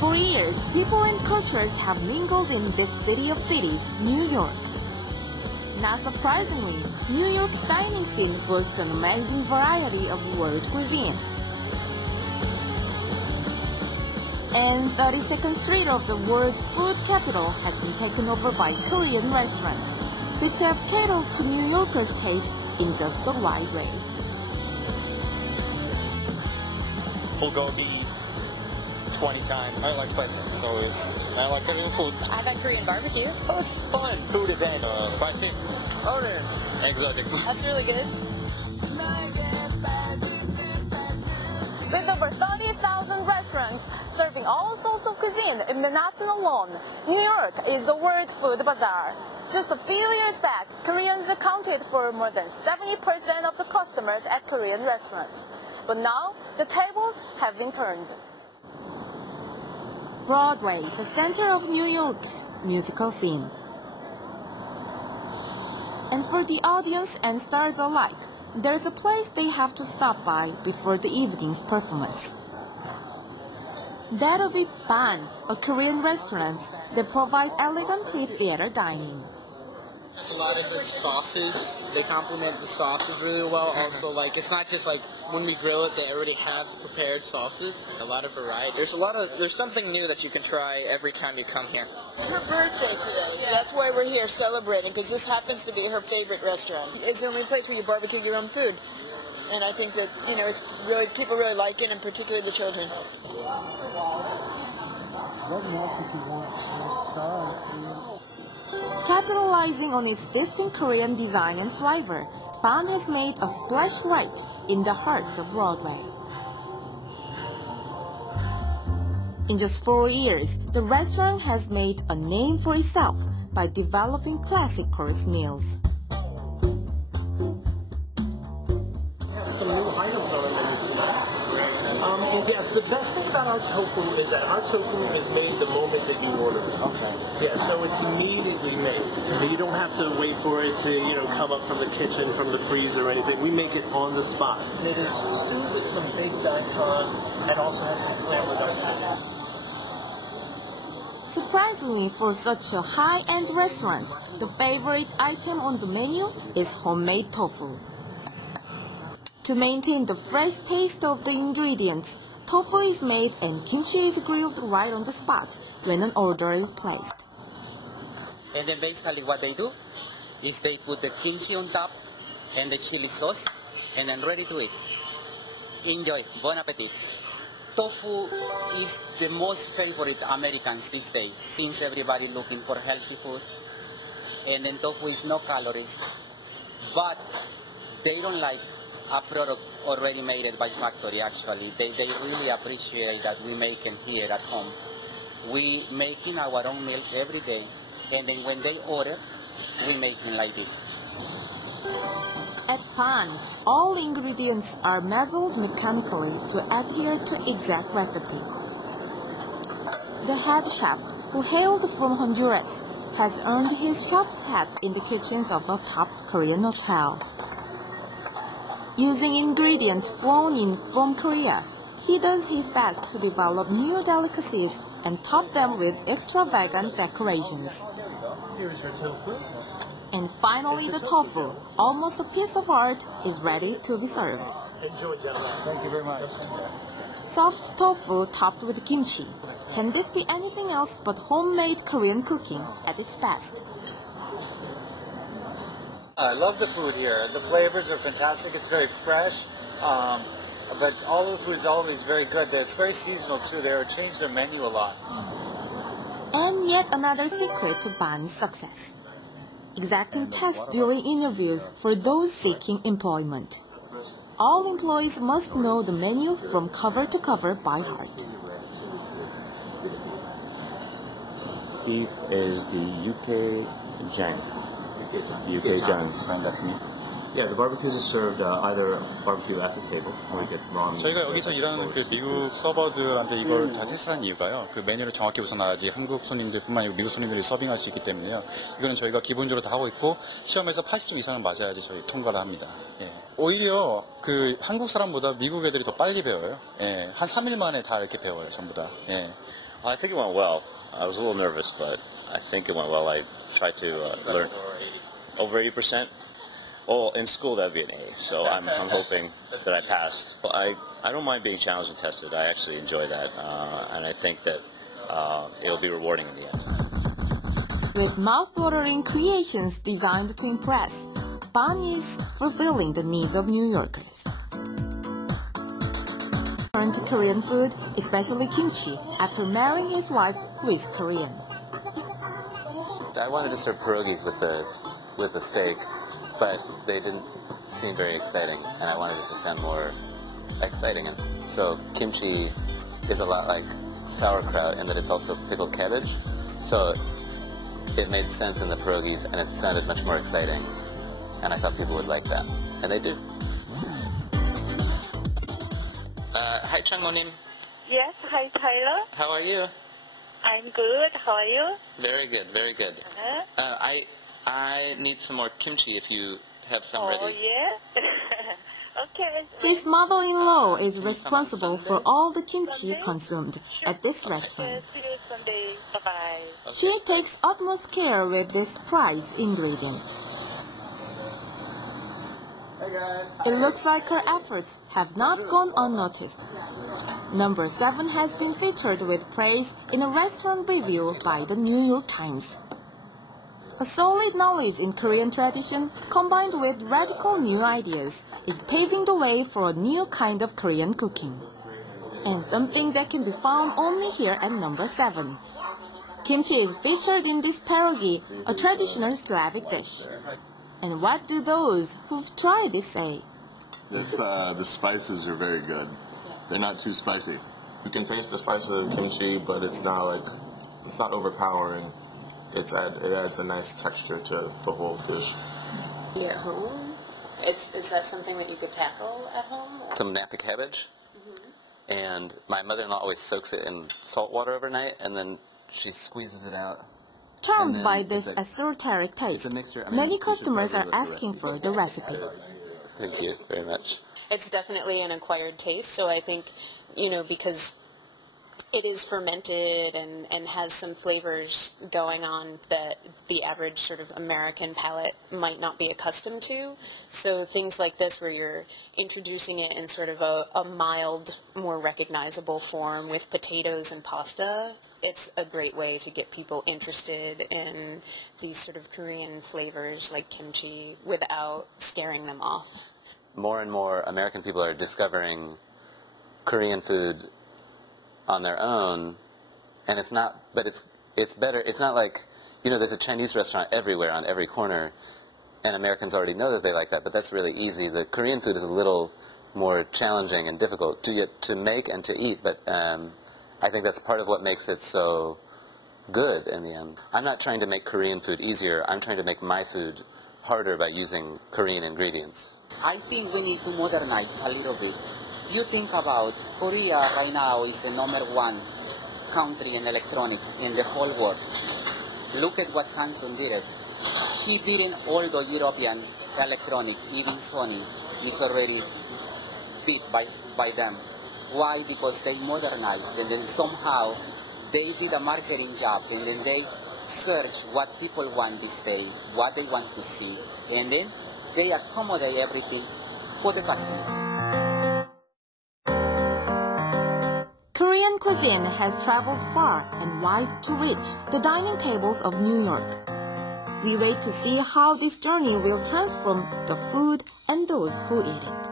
For years, people and cultures have mingled in this city of cities, New York. Not surprisingly, New York's dining scene boasts an amazing variety of world cuisine. And 32nd Street of the world food capital has been taken over by Korean restaurants, which have catered to New Yorkers' taste in just the right way. Bulgogi 20 times. I don't like spicy, so I like Korean food. I like Korean barbecue. Oh, it's fun. Food event. Spicy. Orange. Exotic. That's really good. With over 30,000 restaurants serving all sorts of cuisine in Manhattan alone, New York is the world food bazaar. Just a few years back, Koreans accounted for more than 70% of the customers at Korean restaurants. But now, the tables have been turned. Broadway, the center of New York's musical scene. And for the audience and stars alike, there's a place they have to stop by before the evening's performance. That'll be Pan, a Korean restaurant that provides elegant pre-theater dining. There's a lot of different sauces. They complement the sauces really well. Also, it's not just when we grill it, they already have prepared sauces. A lot of variety. There's something new that you can try every time you come here. It's her birthday today, so that's why we're here celebrating, because this happens to be her favorite restaurant. It's the only place where you barbecue your own food. And I think that, it's really, people really like it, and particularly the children. Capitalizing on its distinct Korean design and flavor, Pan has made a splash right in the heart of Broadway. In just 4 years, the restaurant has made a name for itself by developing classic course meals. Some new items on the menu tonight. Yes, the best thing about our tofu is that our tofu is made the moment that you order it. Okay. Yeah, so it's immediately made. So you don't have to wait for it to, come up from the kitchen, from the freezer or anything. We make it on the spot. And it is stewed with some baked daikon and also has some flavor darts. Surprisingly, for such a high-end restaurant, the favorite item on the menu is homemade tofu. To maintain the fresh taste of the ingredients, tofu is made and kimchi is grilled right on the spot when an order is placed. And then basically what they do is they put the kimchi on top and the chili sauce and then ready to eat. Enjoy. Bon appetit. Tofu is the most favorite Americans these days since everybody looking for healthy food. And then tofu is no calories. But they don't like a product already made by factory actually. They really appreciate that we make them here at home. We making our own milk every day, and then when they order, we make it like this. At Pan, all ingredients are measured mechanically to adhere to exact recipe. The head chef, who hailed from Honduras, has earned his chef's hat in the kitchens of a top Korean hotel. Using ingredients flown in from Korea, he does his best to develop new delicacies and top them with extravagant decorations. Here's your tofu. And finally, the tofu, almost a piece of art, is ready to be served. Enjoy, gentlemen. Thank you very much. Soft tofu topped with kimchi. Can this be anything else but homemade Korean cooking at its best? I love the food here. The flavors are fantastic. It's very fresh. But all the food is always very good. It's very seasonal too. They change their menu a lot. And yet another secret to Pan's success: exacting tests during interviews for those seeking employment. All employees must know the menu from cover to cover by heart. Beef is the UK jank. The UK jank. Explain that to me. Yeah, the barbecues are served either barbecue at the table, or we get raw meat. 저희가 여기서 일하는 그 미국 서버들한테 이걸 다 테스트하는 이유가요. 그 메뉴를 정확히 우선해야지 한국 손님들뿐만 아니고 미국 손님들이 서빙할 수 있기 때문에요. 이거는 저희가 기본적으로 다 하고 있고 시험에서 80점 이상은 맞아야지 저희 통과를 합니다. 예. 오히려 그 한국 사람보다 미국 애들이 더 빨리 배워요. 예. 한 3일 만에 다 이렇게 배워요, 전부 다. 예. I think it went well. I was a little nervous, but I think it went well. I tried to learn. Over 80%? Well, in school that would be an A, so I'm hoping that I passed. I don't mind being challenged and tested. I actually enjoy that, and I think that it'll be rewarding in the end. With mouth-watering creations designed to impress, Ban is fulfilling the needs of New Yorkers. Turned to Korean food, especially kimchi, after marrying his wife, who is Korean. I wanted to serve pierogies with the steak, but they didn't seem very exciting, and I wanted it to sound more exciting. And so kimchi is a lot like sauerkraut in that it's also pickled cabbage. So it made sense in the pierogies, and it sounded much more exciting. And I thought people would like that, and they do. Hi, Changmonim. Yes, hi, Tyler. How are you? I'm good. How are you? Very good, very good. I need some more kimchi if you have some ready. Oh, yeah? Okay. His mother-in-law is responsible for all the kimchi consumed at this restaurant. Okay, see you Sunday. Bye-bye. She takes utmost care with this prized ingredient. It looks like her efforts have not gone unnoticed. Number 7 has been featured with praise in a restaurant review by the New York Times. A solid knowledge in Korean tradition combined with radical new ideas is paving the way for a new kind of Korean cooking. And something that can be found only here at number 7. Kimchi is featured in this pierogi, a traditional Slavic dish. And what do those who've tried it say? The spices are very good. They're not too spicy. You can taste the spices of kimchi, but it's not overpowering. It adds a nice texture to the whole dish. At home? Is that something that you could tackle at home? Some nappy cabbage. And my mother-in-law always soaks it in salt water overnight, and then she squeezes it out. Charmed by this esoteric taste, many customers are asking for the recipe. Thank you very much. It's definitely an acquired taste, so I think, because it is fermented and has some flavors going on that the average sort of American palate might not be accustomed to. So things like this where you're introducing it in sort of a mild, more recognizable form with potatoes and pasta, it's a great way to get people interested in these sort of Korean flavors like kimchi without scaring them off. More and more American people are discovering Korean food on their own, and it's better. It's not like, there's a Chinese restaurant everywhere on every corner, and Americans already know that they like that, but that's really easy. The Korean food is a little more challenging and difficult to make and to eat, but I think that's part of what makes it so good in the end. I'm not trying to make Korean food easier. I'm trying to make my food harder by using Korean ingredients. I think we need to modernize a little bit. You think about Korea right now is the #1 country in electronics in the whole world. Look at what Samsung did. He beaten all the European electronic, even Sony is already beat by them. Why? Because they modernized, and then somehow they did a marketing job, and then they search what people want this day, what they want to see, and then they accommodate everything for the customers. Korean cuisine has traveled far and wide to reach the dining tables of New York. We wait to see how this journey will transform the food and those who eat it.